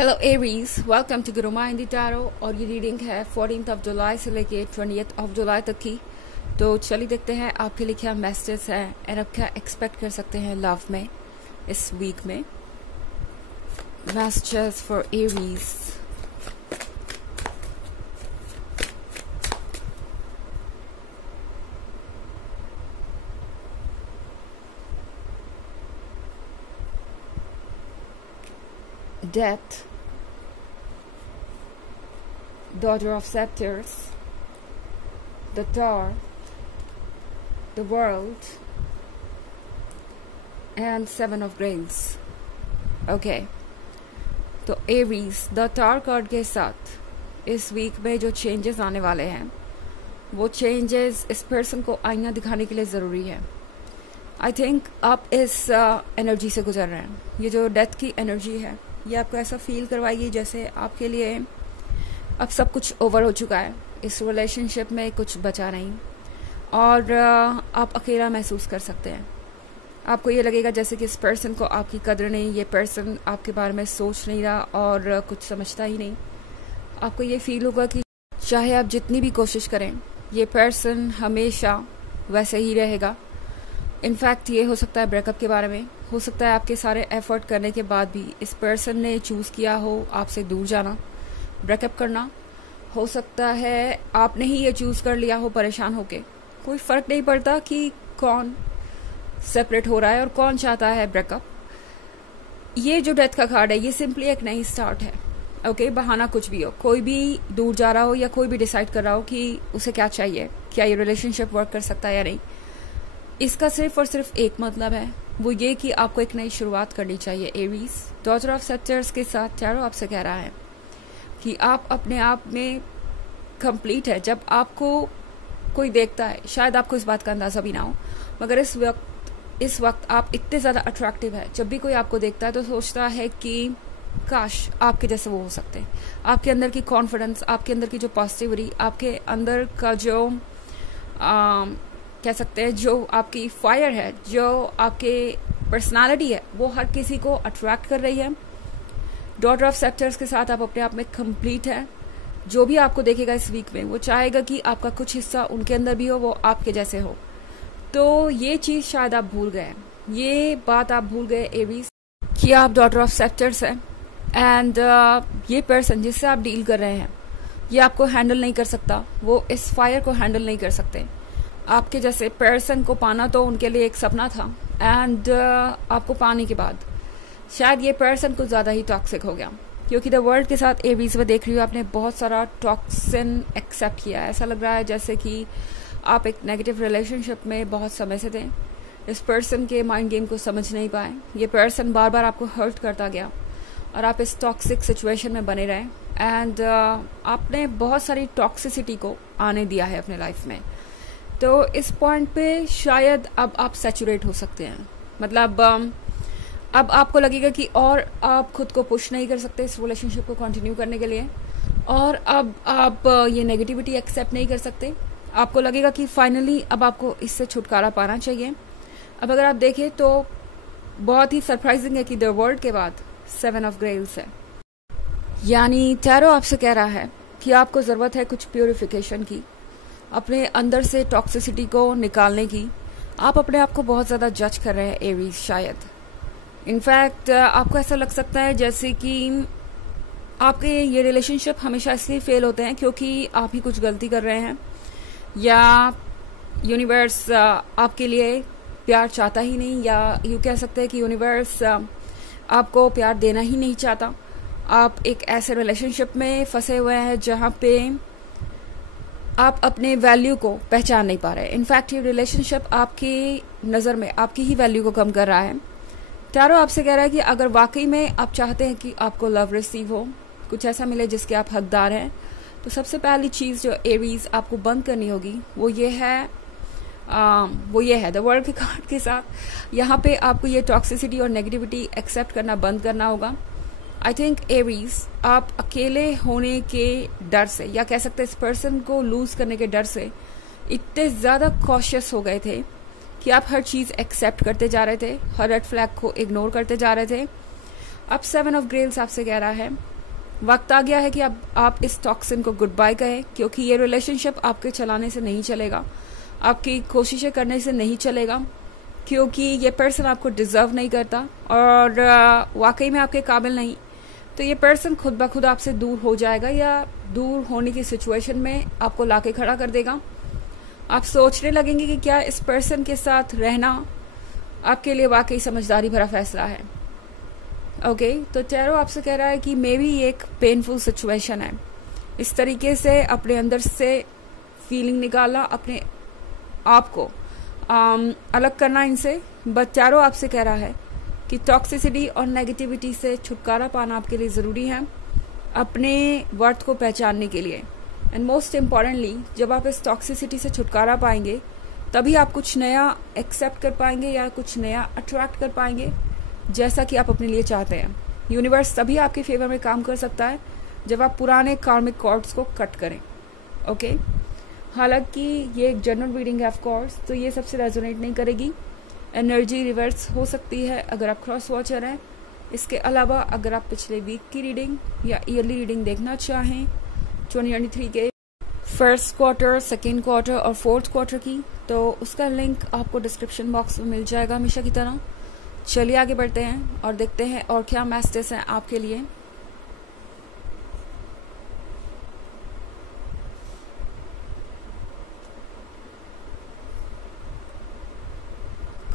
Hello Aries, welcome to Guru माइंडी tarot. और ये reading है 14 जुलाई से लेके 20 जुलाई तक की। तो चलिए देखते हैं आपके लिए क्या मैसेजेस हैं और आप क्या एक्सपेक्ट कर सकते हैं लव में इस वीक में। Messages for Aries. Death, Daughter of Scepters, the Tower, the World, and Seven of Grails. Okay, तो एरीज द टावर कार्ड के साथ इस वीक में जो चेंजेस आने वाले हैं वो चेंजेस इस पर्सन को आईना दिखाने के लिए ज़रूरी है। आई थिंक आप इस एनर्जी से गुजर रहे हैं। ये जो डेथ की एनर्जी है ये आपको ऐसा फील करवाएगी जैसे आपके लिए अब सब कुछ ओवर हो चुका है, इस रिलेशनशिप में कुछ बचा नहीं और आप अकेला महसूस कर सकते हैं। आपको ये लगेगा जैसे कि इस पर्सन को आपकी कदर नहीं, ये पर्सन आपके बारे में सोच नहीं रहा और कुछ समझता ही नहीं। आपको ये फील होगा कि चाहे आप जितनी भी कोशिश करें ये पर्सन हमेशा वैसे ही रहेगा। इनफैक्ट ये हो सकता है ब्रेकअप के बारे में, हो सकता है आपके सारे एफर्ट करने के बाद भी इस पर्सन ने चूज़ किया हो आपसे दूर जाना, ब्रेकअप करना। हो सकता है आपने ही ये चूज़ कर लिया हो परेशान होके। कोई फ़र्क नहीं पड़ता कि कौन सेपरेट हो रहा है और कौन चाहता है ब्रेकअप। ये जो डेथ का कार्ड है ये सिंपली एक नई स्टार्ट है। ओके, बहाना कुछ भी हो, कोई भी दूर जा रहा हो या कोई भी डिसाइड कर रहा हो कि उसे क्या चाहिए, क्या ये रिलेशनशिप वर्क कर सकता है या नहीं, इसका सिर्फ और सिर्फ एक मतलब है, वो ये कि आपको एक नई शुरुआत करनी चाहिए। एरीज डॉटर ऑफ सेप्टर्स के साथ टैरो आपसे कह रहा है कि आप अपने आप में कंप्लीट है। जब आपको कोई देखता है, शायद आपको इस बात का अंदाज़ा भी ना हो, मगर इस वक्त आप इतने ज़्यादा अट्रैक्टिव है, जब भी कोई आपको देखता है तो सोचता है कि काश आपके जैसे वो हो सकते हैं। आपके अंदर की कॉन्फिडेंस, आपके अंदर की जो पॉजिटिविटी, आपके अंदर का जो कह सकते हैं जो आपकी फायर है, जो आपके पर्सनालिटी है, वो हर किसी को अट्रैक्ट कर रही है। डॉटर ऑफ सेप्टर्स के साथ आप अपने आप में कंप्लीट है। जो भी आपको देखेगा इस वीक में वो चाहेगा कि आपका कुछ हिस्सा उनके अंदर भी हो, वो आपके जैसे हो। तो ये चीज़ शायद आप भूल गए, ये बात आप भूल गए एरीज कि आप डॉटर ऑफ सेप्टर्स है एंड ये पर्सन जिससे आप डील कर रहे हैं ये आपको हैंडल नहीं कर सकता, वो इस फायर को हैंडल नहीं कर सकते। आपके जैसे पर्सन को पाना तो उनके लिए एक सपना था एंड आपको पाने के बाद शायद ये पर्सन कुछ ज़्यादा ही टॉक्सिक हो गया, क्योंकि द वर्ल्ड के साथ एरीज में देख रही हो आपने बहुत सारा टॉक्सिन एक्सेप्ट किया। ऐसा लग रहा है जैसे कि आप एक नेगेटिव रिलेशनशिप में बहुत समय से थे, इस पर्सन के माइंड गेम को समझ नहीं पाए। ये पर्सन बार बार आपको हर्ट करता गया और आप इस टॉक्सिक सिचुएशन में बने रहे एंड आपने बहुत सारी टॉक्सिसिटी को आने दिया है अपने लाइफ में। तो इस पॉइंट पे शायद अब आप सैचुरेट हो सकते हैं, मतलब अब आपको लगेगा कि और आप खुद को पुश नहीं कर सकते इस रिलेशनशिप को कंटिन्यू करने के लिए, और अब आप ये नेगेटिविटी एक्सेप्ट नहीं कर सकते। आपको लगेगा कि फाइनली अब आपको इससे छुटकारा पाना चाहिए। अब अगर आप देखें तो बहुत ही सरप्राइजिंग है कि द वर्ल्ड के बाद सेवन ऑफ ग्रेल्स है, यानी टैरो आपसे कह रहा है कि आपको ज़रूरत है कुछ प्योरिफिकेशन की, अपने अंदर से टॉक्सिसिटी को निकालने की। आप अपने आप को बहुत ज़्यादा जज कर रहे हैं एरीज शायद। इनफैक्ट आपको ऐसा लग सकता है जैसे कि आपके ये रिलेशनशिप हमेशा इसलिए फेल होते हैं क्योंकि आप ही कुछ गलती कर रहे हैं, या यूनिवर्स आपके लिए प्यार चाहता ही नहीं, या यूँ कह सकते हैं कि यूनिवर्स आपको प्यार देना ही नहीं चाहता। आप एक ऐसे रिलेशनशिप में फंसे हुए हैं जहाँ पे आप अपने वैल्यू को पहचान नहीं पा रहे। इनफैक्ट ये रिलेशनशिप आपकी नज़र में आपकी ही वैल्यू को कम कर रहा है। टैरो आपसे कह रहा है कि अगर वाकई में आप चाहते हैं कि आपको लव रिसीव हो, कुछ ऐसा मिले जिसके आप हकदार हैं, तो सबसे पहली चीज़ जो एरीज आपको बंद करनी होगी वो ये है द वर्ल्ड के कार्ड के साथ यहाँ पे आपको ये टॉक्सिसिटी और नेगेटिविटी एक्सेप्ट करना बंद करना होगा। आई थिंक एरीज आप अकेले होने के डर से, या कह सकते हैं इस पर्सन को लूज करने के डर से इतने ज़्यादा कॉशियस हो गए थे कि आप हर चीज़ एक्सेप्ट करते जा रहे थे, हर रेड फ्लैग को इग्नोर करते जा रहे थे। अब सेवन ऑफ ग्रेल्स आपसे कह रहा है वक्त आ गया है कि अब आप इस टॉक्सिन को गुड बाय कहें, क्योंकि ये रिलेशनशिप आपके चलाने से नहीं चलेगा, आपकी कोशिशें करने से नहीं चलेगा, क्योंकि ये पर्सन आपको डिजर्व नहीं करता और वाकई में आपके काबिल नहीं। तो ये पर्सन खुद ब खुद आपसे दूर हो जाएगा या दूर होने की सिचुएशन में आपको लाके खड़ा कर देगा। आप सोचने लगेंगे कि क्या इस पर्सन के साथ रहना आपके लिए वाकई समझदारी भरा फैसला है। ओके, तो टैरो आपसे कह रहा है कि मे बी एक पेनफुल सिचुएशन है। इस तरीके से अपने अंदर से फीलिंग निकालना, अपने आप को अलग करना इनसे। बट टैरो आपसे कह रहा है कि टॉक्सिसिटी और नेगेटिविटी से छुटकारा पाना आपके लिए ज़रूरी है अपने वर्थ को पहचानने के लिए। एंड मोस्ट इम्पॉर्टेंटली, जब आप इस टॉक्सिसिटी से छुटकारा पाएंगे तभी आप कुछ नया एक्सेप्ट कर पाएंगे या कुछ नया अट्रैक्ट कर पाएंगे जैसा कि आप अपने लिए चाहते हैं। यूनिवर्स तभी आपके फेवर में काम कर सकता है जब आप पुराने कार्मिक कॉर्ड्स को कट करें। ओके, हालांकि ये एक जनरल रीडिंग है ऑफ कोर्स, तो ये सबसे रेजोनेट नहीं करेगी। एनर्जी रिवर्स हो सकती है अगर आप क्रॉस वॉचर हैं। इसके अलावा अगर आप पिछले वीक की रीडिंग या ईयरली रीडिंग देखना चाहें 2023 के फर्स्ट क्वार्टर, सेकेंड क्वार्टर और फोर्थ क्वार्टर की, तो उसका लिंक आपको डिस्क्रिप्शन बॉक्स में मिल जाएगा हमेशा की तरह। चलिए आगे बढ़ते हैं और देखते हैं और क्या मैसेजेस हैं आपके लिए।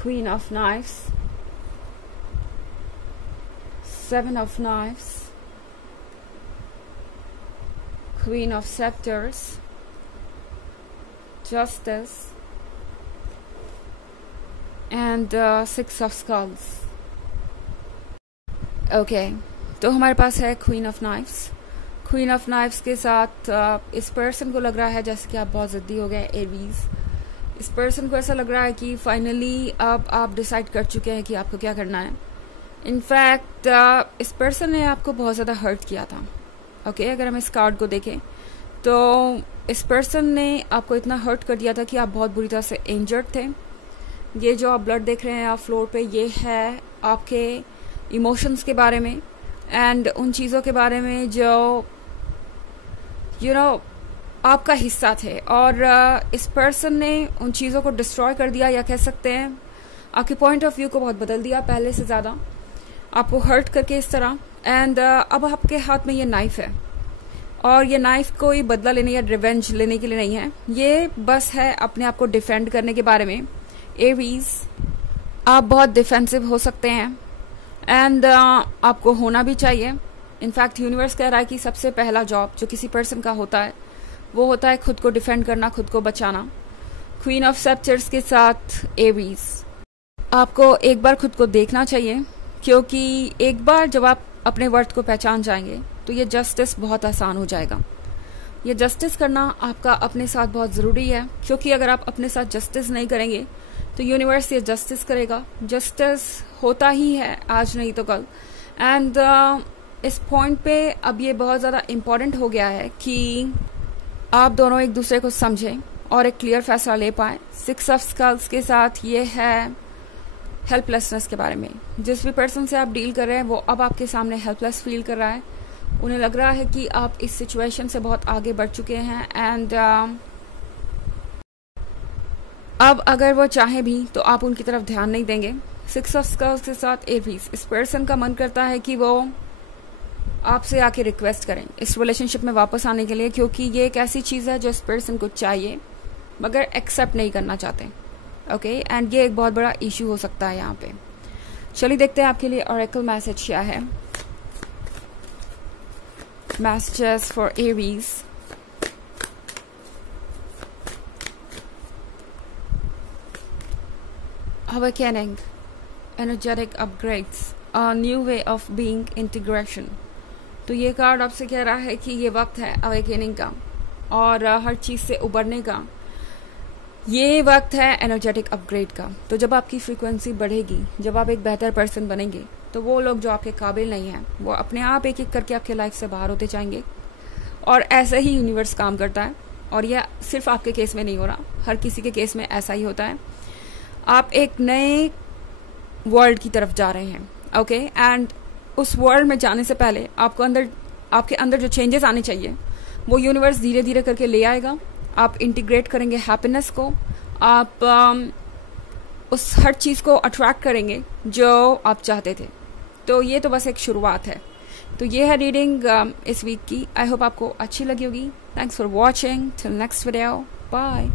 Queen of Knives, Seven of Knives, Queen of Scepters, Justice, and Six of Skulls. Okay, तो हमारे पास है Queen of Knives. Queen of Knives के साथ इस पर्सन को लग रहा है जैसे कि आप बहुत ज़िद्दी हो गए एरीज। इस पर्सन को ऐसा लग रहा है कि फाइनली अब आप डिसाइड कर चुके हैं कि आपको क्या करना है। इनफैक्ट इस पर्सन ने आपको बहुत ज़्यादा हर्ट किया था। ओके, अगर हम इस कार्ड को देखें तो इस पर्सन ने आपको इतना हर्ट कर दिया था कि आप बहुत बुरी तरह से इंजर्ड थे। ये जो आप ब्लड देख रहे हैं आप फ्लोर पे, ये है आपके इमोशंस के बारे में एंड उन चीज़ों के बारे में जो आपका हिस्सा थे। और इस पर्सन ने उन चीज़ों को डिस्ट्रॉय कर दिया, या कह सकते हैं आपके पॉइंट ऑफ व्यू को बहुत बदल दिया पहले से ज़्यादा, आपको हर्ट करके इस तरह। एंड अब आपके हाथ में ये नाइफ है और ये नाइफ कोई बदला लेने या रिवेंज लेने के लिए नहीं है, ये बस है अपने आप को डिफेंड करने के बारे में। एरीज, आप बहुत डिफेंसिव हो सकते हैं एंड आपको होना भी चाहिए। इनफैक्ट यूनिवर्स कह रहा है कि सबसे पहला जॉब जो किसी पर्सन का होता है वो होता है खुद को डिफेंड करना, खुद को बचाना। क्वीन ऑफ सेप्टर्स के साथ एरीज, आपको एक बार खुद को देखना चाहिए, क्योंकि एक बार जब आप अपने वर्थ को पहचान जाएंगे तो ये जस्टिस बहुत आसान हो जाएगा। ये जस्टिस करना आपका अपने साथ बहुत ज़रूरी है, क्योंकि अगर आप अपने साथ जस्टिस नहीं करेंगे तो यूनिवर्स ये जस्टिस करेगा। जस्टिस होता ही है आज नहीं तो कल। एंड इस पॉइंट पे अब ये बहुत ज़्यादा इम्पॉर्टेंट हो गया है कि आप दोनों एक दूसरे को समझें और एक क्लियर फैसला ले पाएं। सिक्स ऑफ स्कल्स के साथ ये है हेल्पलेसनेस के बारे में। जिस भी पर्सन से आप डील कर रहे हैं वो अब आपके सामने हेल्पलेस फील कर रहा है। उन्हें लग रहा है कि आप इस सिचुएशन से बहुत आगे बढ़ चुके हैं एंड अब अगर वो चाहे भी तो आप उनकी तरफ ध्यान नहीं देंगे। सिक्स ऑफ स्कल्स के साथ एरीज, इस पर्सन का मन करता है कि वो आपसे आके रिक्वेस्ट करें इस रिलेशनशिप में वापस आने के लिए, क्योंकि ये एक ऐसी चीज़ है जो इस पर्सन को चाहिए मगर एक्सेप्ट नहीं करना चाहते। ओके, एंड ये एक बहुत बड़ा इशू हो सकता है यहाँ पे। चलिए देखते हैं आपके लिए ऑरेकल मैसेज क्या है। Messages for Aries. Awakening, energetic upgrades, a new way of being, integration। तो ये कार्ड आपसे कह रहा है कि ये वक्त है अवेकेनिंग का और हर चीज़ से उबरने का। ये वक्त है एनर्जेटिक अपग्रेड का। तो जब आपकी फ्रीक्वेंसी बढ़ेगी, जब आप एक बेहतर पर्सन बनेंगे, तो वो लोग जो आपके काबिल नहीं हैं वो अपने आप एक एक करके आपके लाइफ से बाहर होते जाएंगे। और ऐसे ही यूनिवर्स काम करता है और यह सिर्फ आपके केस में नहीं हो रहा, हर किसी के केस में ऐसा ही होता है। आप एक नए वर्ल्ड की तरफ जा रहे हैं। ओके, एंड उस वर्ल्ड में जाने से पहले आपको अंदर आपके अंदर जो चेंजेस आने चाहिए वो यूनिवर्स धीरे धीरे करके ले आएगा। आप इंटीग्रेट करेंगे हैप्पीनेस को, आप उस हर चीज़ को अट्रैक्ट करेंगे जो आप चाहते थे। तो ये तो बस एक शुरुआत है। तो ये है रीडिंग इस वीक की। आई होप आपको अच्छी लगी होगी। Thanks for watching. Till next video, bye.